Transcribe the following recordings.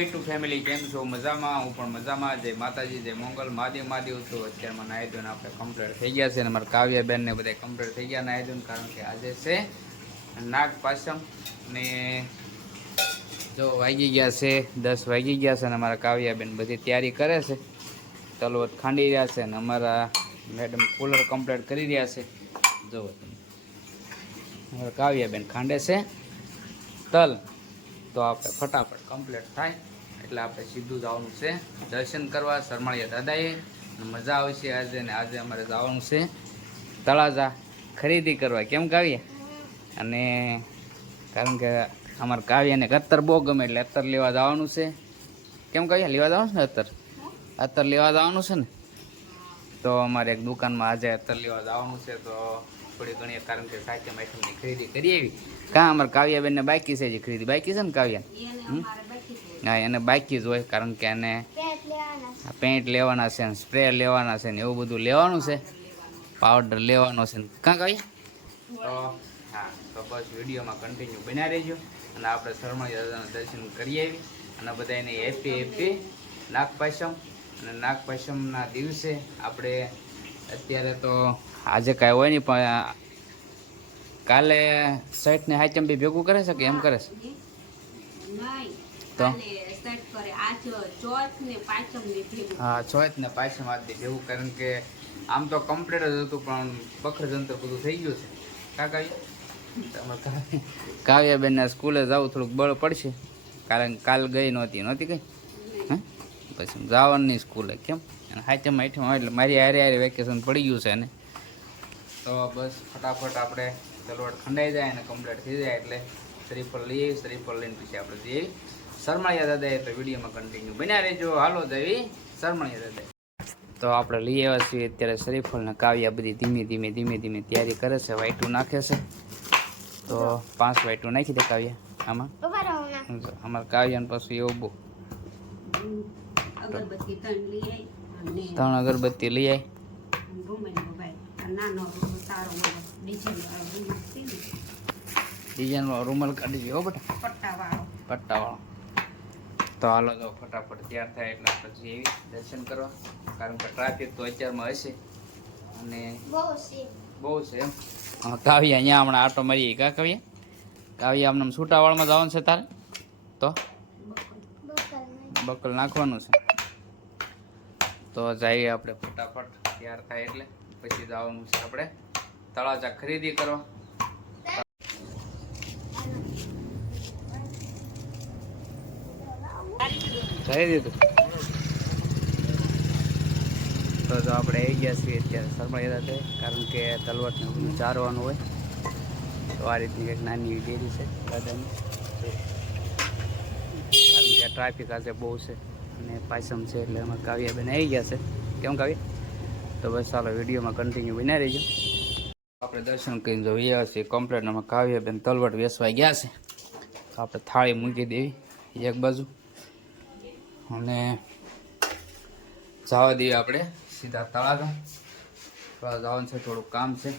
YouTube family કેમ છો? મજામાં? હું પણ મજામાં. જય માતાજી, જય મંગલ. માદેવ માદેવ છું અત્યારમાં ધોઈને આપણે કમ્પ્લીટ થઈ ગયા છે અને મારા કાવ્યાબેન ને બધા કમ્પ્લીટ થઈ ગયા ધોઈને કારણ કે આજે છે નાગ પાસમ ને જો વાગી ગયા છે, દસ વાગી ગયા છે અને અમારા કાવ્યાબેન બધી તૈયારી કરે છે. તલવત ખાંડી રહ્યા છે અને અમારા મેડમ કુલર કમ્પ્લીટ કરી રહ્યા છે. જો અમારા કાવ્યાબેન ખાંડે છે. તલ. તો આપણે ફટાફટ કમ્પ્લીટ થાય. એટલે આપણે સીધું જવાનું છે. દર્શન કરવા શરમાળિયા દાદાએ. મજા આવશે આજે ને આજે અમારે જવાનું છે તળાજા ખરીદી કરવા. કેમ કાવ્યા? અને કારણ કે અમારે કાવ્યાને અત્તર બહુ ગમે એટલે અત્તર લેવા જવાનું છે. કેમ કાવ્યા? લેવા જવાનું છે ને અત્તર? અત્તર લેવા જવાનું છે ને? તો અમારે એક દુકાનમાં આજે અત્તર લેવા જવાનું છે. તો થોડી ઘણી કારણ કે સાહિત્ય આઈટમની ખરીદી કરી આવી. કાં અમારે કાવ્યાબેનને બાકી છે જે ખરીદી? બાકી છે ને કાવ્યા? હા એને બાકી જ હોય કારણ કે એને પેન્ટ લેવાના છે. ને સ્પ્રે લેવાના છે ને એવું બધું લેવાનું છે. પાવડર લેવાનો છે. ને કાં કાવ્યા તો હા તો બસ વિડીયોમાં કન્ટિન્યુ બન્યા રહેજો. અને આપણે શરમણી દાદાના દર્શન કરી આવી. અને બધાને હેપી હેપી નાગપાશમ. અને નાગપાશમના દિવસે આપણે અત્યારે તો આજે કાંઈ હોય નહીં પણ કાલે સાઈઠને હાચમ બી ભેગું કરે છે કે એમ કરે છે? તો? હા ચોથ ને પાછળ આદિ ભેગું કારણ કે આમ તો કમ્પ્લીટ જ હતું પણ બખર જંતર બધું થઈ ગયું છે. કાકા કાવ્યાબેનને સ્કૂલે જવું થોડુંક બળ પડશે કારણ કે કાલ ગઈ નહોતી નહોતી ગઈ? હે? પછી જવાની સ્કૂલે કેમ? અને હાચમ આઠમ એટલે મારી હારે હારે વેકેશન પડી ગયું છે ને તો બસ ફટાફટ આપણે તલવટ ખંડાઈ જાય અને કમ્પ્લીટ થઈ જાય એટલે શ્રીફળ લઈ આવી શ્રીફળ લઈને પછી આપણે જઈએ. શરમાળિયા દાદાએ તો વિડીયોમાં કન્ટિન્યુ બન્યા રહેજો. હાલો દેવી શરમણિયા દાદા. તો આપણે લઈ આવ્યા છીએ અત્યારે શ્રીફળ ને કાવ્યા બધી ધીમે ધીમે ધીમે ધીમે તૈયારી કરે છે વાઈટું નાખે છે. તો પાંચ વાઈટું નાખી દે કાવ્યા આમાં. અમારે કાવ્યાને પાછું એવું બહુ. ત્રણ અગરબત્તી લઈ આવી રૂમાલ ભાઈ આ નાનો સારો મારો ડિઝાઇન વાળો રૂમાલ કાઢી ગયો બેટા. પટ્ટા વાળો પટ્ટાવાળો. તો હાલો તો ફટાફટ તૈયાર થાય એટલે આપણે જઈએ દર્શન કરવા. કારણ કે ટ્રાફિક તો અત્યારમાં હશે. અને બહુ છે એમ. કાવ્યા અહીંયા હમણાં આટો મારીએ કા કાવ્યા? કાવ્યા આમને છૂટાવાળમાં જવાનું છે તારે? તો? બકલ નાખવાનું છે. તો જઈએ આપણે ફટાફટ. તૈયાર થાય એટલે પછી જવાનું છે આપણે. તળાજા ખરીદી કરવા. જઈ દીધું. તો તો આપણે આવી ગયા છીએ અત્યારે શરમાઈ સાથે કારણ કે તલવટને બધું ચારવાનું હોય. તો આ રીતની એક નાની ડેરી છે દાદાની કારણ કે ટ્રાફિક આજે બહુ છે અને પાયસમ છે એટલે એમાં કાવ્યાબેન આવી ગયા છે. કેમ કાવ્ય? તો બસ ચાલો વિડીયોમાં કન્ટિન્યુ બનાવી રહીજો. આપણે દર્શન કરીને જો ગયા છીએ કમ્પ્લેટ એમાં કાવ્યાબેન તલવટ વેસવાઈ ગયા છે. આપણે થાળી મૂકી દેવી, એક બાજુ. અને જવા દઈએ આપણે સીધા તળાજા. જવાનું છે, થોડુંક કામ છે.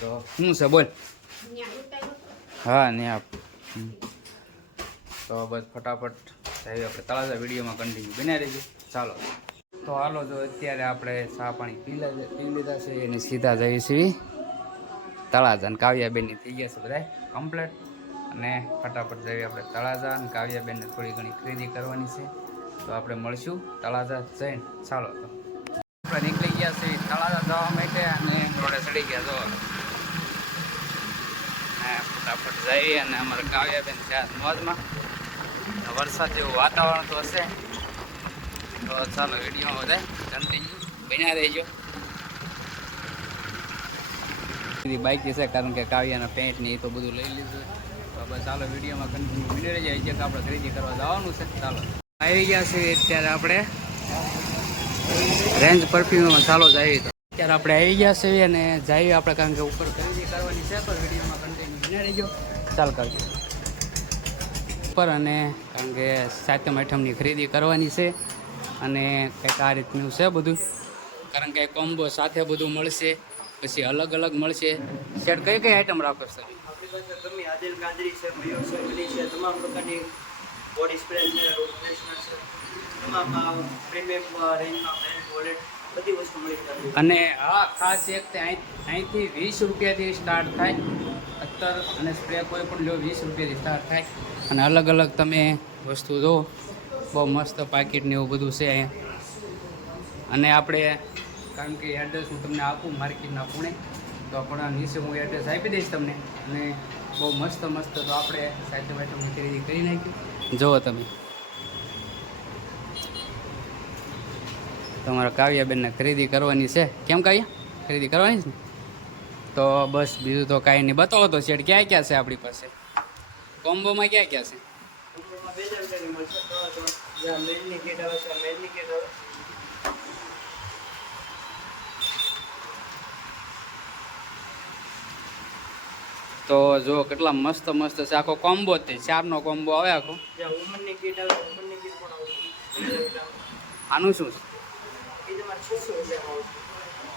તો શું છે, બોલ? હા ને આપ. તો બસ ફટાફટ જઈએ આપણે તળાજા વિડીયોમાં કન્ટિન્યુ બનાવી રહેજો. ચાલો. તો હાલો, જો અત્યારે આપણે ચા પાણી પી પી લીધા છે એની સીધા જઈએ છીએ તળાજા કાવ્યાબેનની થઈ ગયા છે બધા કમ્પ્લેટ અને ફટાફટ જઈએ આપણે તળાજા અને કાવ્યાબેનને થોડી ઘણી ખરીદી કરવાની છે. તો આપણે મળશું તળાજા જઈને ચાલો તો. આપણે નીકળી ગયા છીએ તળાજા જવા માટે અને રોડે ચડી ગયા જવા ફટાફટ જઈએ અને અમારે કાવ્યાબેન છે મોજમાં. વરસાદ જેવું વાતાવરણ તો હશે. તો ચાલો વિડીયોમાં બધા જનતી બન્યા રહેજો. બાઈકી છે કારણ કે કાવ્યાના પેન્ટ ને એ તો બધું લઈ લીધું. ચાલો વિડીયોમાં કન્ટિન્યુ બની રહી જાય છે આપણે ખરીદી કરવા જવાનું છે, ચાલો. આવી ગયા છે અત્યારે આપણે રેન્જ પરફ્યુમમાં ચાલો જઈએ તો. અત્યારે આપણે આવી ગયા છે અને જઈએ આપણે કારણ કે ઉપર ખરીદી કરવાની છે, તો વિડીયોમાં કન્ટિન્યુ બની ચાલ કરજો. ઉપર અને કારણ કે સાતમ, આઠમની ખરીદી કરવાની છે અને કંઈક આ રીતનું છે બધું. કારણ કે કોમ્બો સાથે બધું મળશે. પછી અલગ અલગ મળશે. શેડ કઈ કઈ આઈટમ રાખો સર આપણી પાસે ગમે આદિલ કાદરી છે મયુર છે બની છે તમામ પ્રકારની બોડી સ્પ્રે છે રૂમ ફ્રેશનર છે તમામ પ્રીમિયમ રેન્જમાં મેન વોલેટ બધી વસ્તુ મળી જશે. અને આ ખાસ એક તે અહીં- અહીંથી વીસ રૂપિયાથી સ્ટાર્ટ થાય. અત્તર અને સ્પ્રે કોઈ પણ લો વીસ રૂપિયાથી સ્ટાર્ટ થાય. અને અલગ અલગ તમે વસ્તુ દો. બહુ મસ્ત પાકીટ ને એવું બધું છે અહીંયા. અને આપણે કારણ કે એડ્રેસ હું તમને આપું માર્કેટના પુણે તો આપણા નીચે હું એડ્રેસ આપી દઈશ તમને અને બહુ મસ્ત મસ્ત તો આપણે સાઈડ બાઈટની ખરીદી કરી નાખી જુઓ તમે તમારા કાવ્યાબેનને ખરીદી કરવાની છે કેમ કાવ્યા ખરીદી કરવાની છે તો બસ બીજું તો કાંઈ નહીં બતાવો તો શેડ ક્યાં ક્યાં છે આપણી પાસે કોમ્બોમાં ક્યાં ક્યાં છે કોમ્બોમાં બે હજાર રૂપિયાની મળશે ત્રણ ત્રણ જ્યાં મેલની કીટ આવે છે મેલની કીટ આવે તો જો કેટલા મસ્ત મસ્ત છે. આખો કોમ્બો તે ચારનો કોમ્બો આવે આખો. આનું શું છે?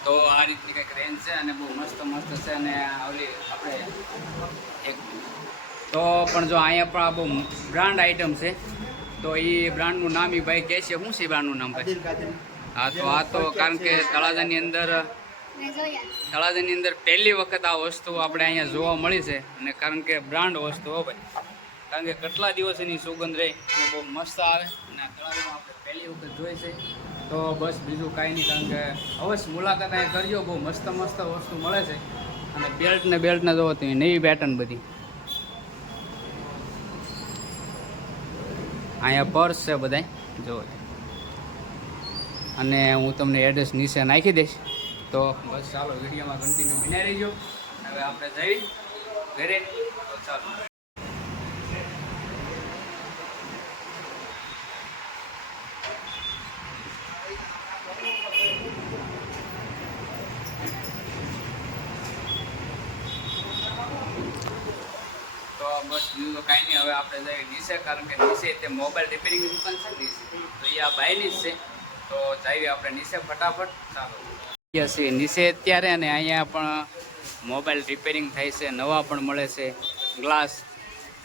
તો આ રીતની કંઈક રેન્જ છે અને બહુ મસ્ત મસ્ત છે અને ઓલી આપણે એક તો પણ જો અહીંયા પણ આ બહુ બ્રાન્ડ આઇટમ છે. તો એ બ્રાન્ડનું નામ એ ભાઈ કહે છે. શું છે બ્રાન્ડનું નામ ભાઈ? હા તો આ તો કારણ કે તળાજાની અંદર તળાજાની અંદર પહેલી વખત આ વસ્તુ આપણે અહીંયા જોવા મળી છે અને કારણ કે બ્રાન્ડ વસ્તુ હો ભાઈ. કારણ કે કેટલા દિવસ એની સુગંધ રહે અને બહુ મસ્ત આવે અને આ તળાજામાં આપણે પહેલી વખત જોઈ છે. તો બસ બીજું કાંઈ નહીં, કારણ કે અવશ્ય મુલાકાત અહીંયા કરજો, બહુ મસ્ત મસ્ત વસ્તુ મળે છે. અને બેલ્ટ ને બેલ્ટ ને જોવો તો નવી પેટર્ન બધી. અહીંયા પર્સ છે બધાય. જુઓ અને હું તમને એડ્રેસ નીચે નાખી દઈશ. તો બસ ચાલો, વિડીયોમાં કન્ટિન્યુ બન્યા રહીજો. હવે આપણે જઈ ઘરે. તો ચાલો. તો બસ બીજું તો કાંઈ નહીં, હવે આપણે જઈએ નીચે, કારણ કે નીચે તે મોબાઈલ રિપેરિંગની દુકાન છે ને, નીચે. તો એ આ બાયની જ છે. તો જઈએ આપણે નીચે ફટાફટ. ચાલો. અહીંયા છીએ નીચે અત્યારે અને અહીંયા પણ મોબાઈલ રિપેરિંગ થાય છે નવા પણ મળે છે ગ્લાસ.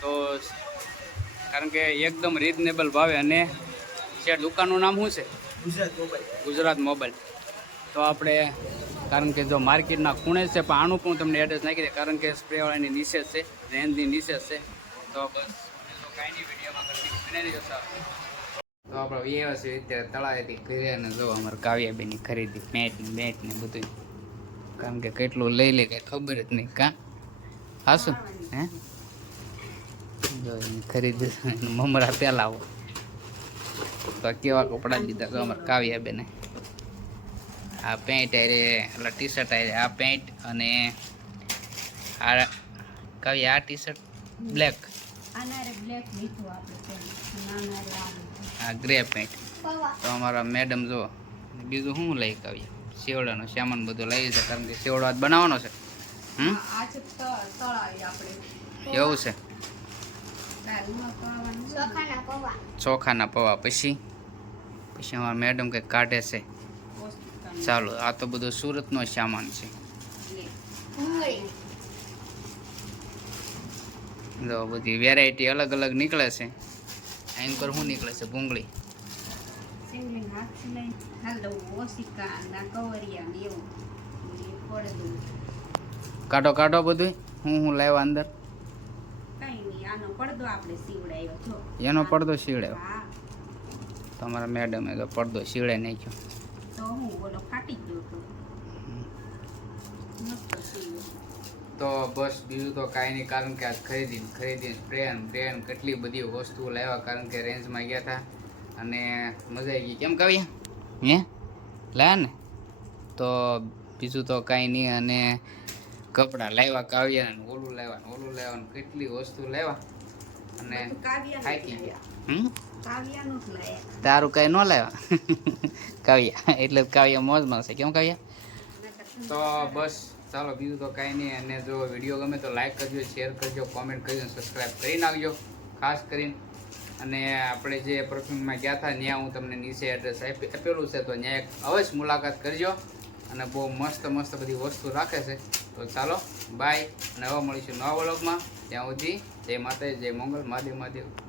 તો કારણ કે એકદમ રિઝનેબલ ભાવે અને છે દુકાનનું નામ શું છે? ગુજરાત મોબાઈલ. ગુજરાત મોબાઈલ. તો આપણે કારણ કે જો માર્કેટના ખૂણે છે પણ આનું પણ તમને એડ્રેસ નાખી દે કારણ કે સ્પ્રેવાળાની નીચે છે રેન્જની નીચે છે. તો બસ કાંઈ નહીં વિડીયોમાં કરી તો આપણે વ્યવસ્થિત અત્યારે તળાવેથી ઘરે અને જો અમારે કાવ્યાબેનની ખરીદી, મેટ ને બેટ ને બધું કારણ કે કેટલું લઈ લે કઈ ખબર જ નહીં, કાં? હાશું હે? જો ખરીદી મમરા પહેલાં આવો તો કેવા કપડાં લીધા તો અમારે કાવ્યાબેને? આ પેન્ટ આરે એટલે ટી શર્ટ આરે આ પેન્ટ અને આ કાવ્યા, આ ટી શર્ટ બ્લેક આનારે બ્લેક લીધું આપણે. આ ગ્રે પેન્ટ તો અમારા મેડમ જો બીજું શું લઈ આવીએ સેવડાનો સામાન બધું લઈ છે કારણ કે સેવડો આજ બનાવવાનો છે. હમ? એવું છે? ચોખાના પૌવા. પછી? પછી અમારા મેડમ કંઈક કાઢે છે. ચાલો આ તો બધું સુરતનો સામાન છે. જો બધી વેરાયટી અલગ અલગ નીકળે છે. એન્કર શું નીકળે છે ભૂંગળી? કાઢો કાઢો બધું હું હું લાવ્યા અંદર. એનો પડદો સીવડાયો? તમારા મેડમે તો પડદો સીવડાઈ નાખ્યો. તો હું ફાટી ગયો તો. મસ્ત સીવ્યો. તો બસ બીજું તો કાંઈ નહીં કારણ કે આજ ખરીદી ખરીદી ફ્રેન ફ્રેન કેટલી બધી વસ્તુઓ લાવ્યા કારણ કે રેન્જમાં ગયા હતા અને મજા આવી ગઈ. કેમ કાવ્યા? હે? લાયા ને? તો બીજું તો કાંઈ નહીં અને કપડાં લાવ્યા કાવ્યા ને ઓલું લાવ્યા ને ઓલું લાવ્યા ને કેટલી વસ્તુ લાવ્યા અને થાકી ગયા હમ? તારું કાંઈ ન લાવ્યા? કાવ્યા એટલે કાવ્યા મોજમાં છે કેમ કાવ્યા? તો બસ ચાલો બીજું તો કાંઈ નહીં. અને જો વીડિયો ગમે તો લાઈક કરજો શેર કરજો કોમેન્ટ કરજો સબસ્ક્રાઈબ કરી નાખજો. ખાસ કરીને. અને આપણે જે પરફ્યુમમાં ગયા હતા, ત્યાં હું તમને નીચે એડ્રેસ આપેલું છે, તો ત્યાં એક અવશ્ય મુલાકાત કરજો. અને બહુ મસ્ત મસ્ત બધી વસ્તુ રાખે છે. તો ચાલો બાય અને હવે મળીશું નવા વ્લોગમાં ત્યાં સુધી જય માતા જય મંગલ. મહાદેવ મહાદેવ.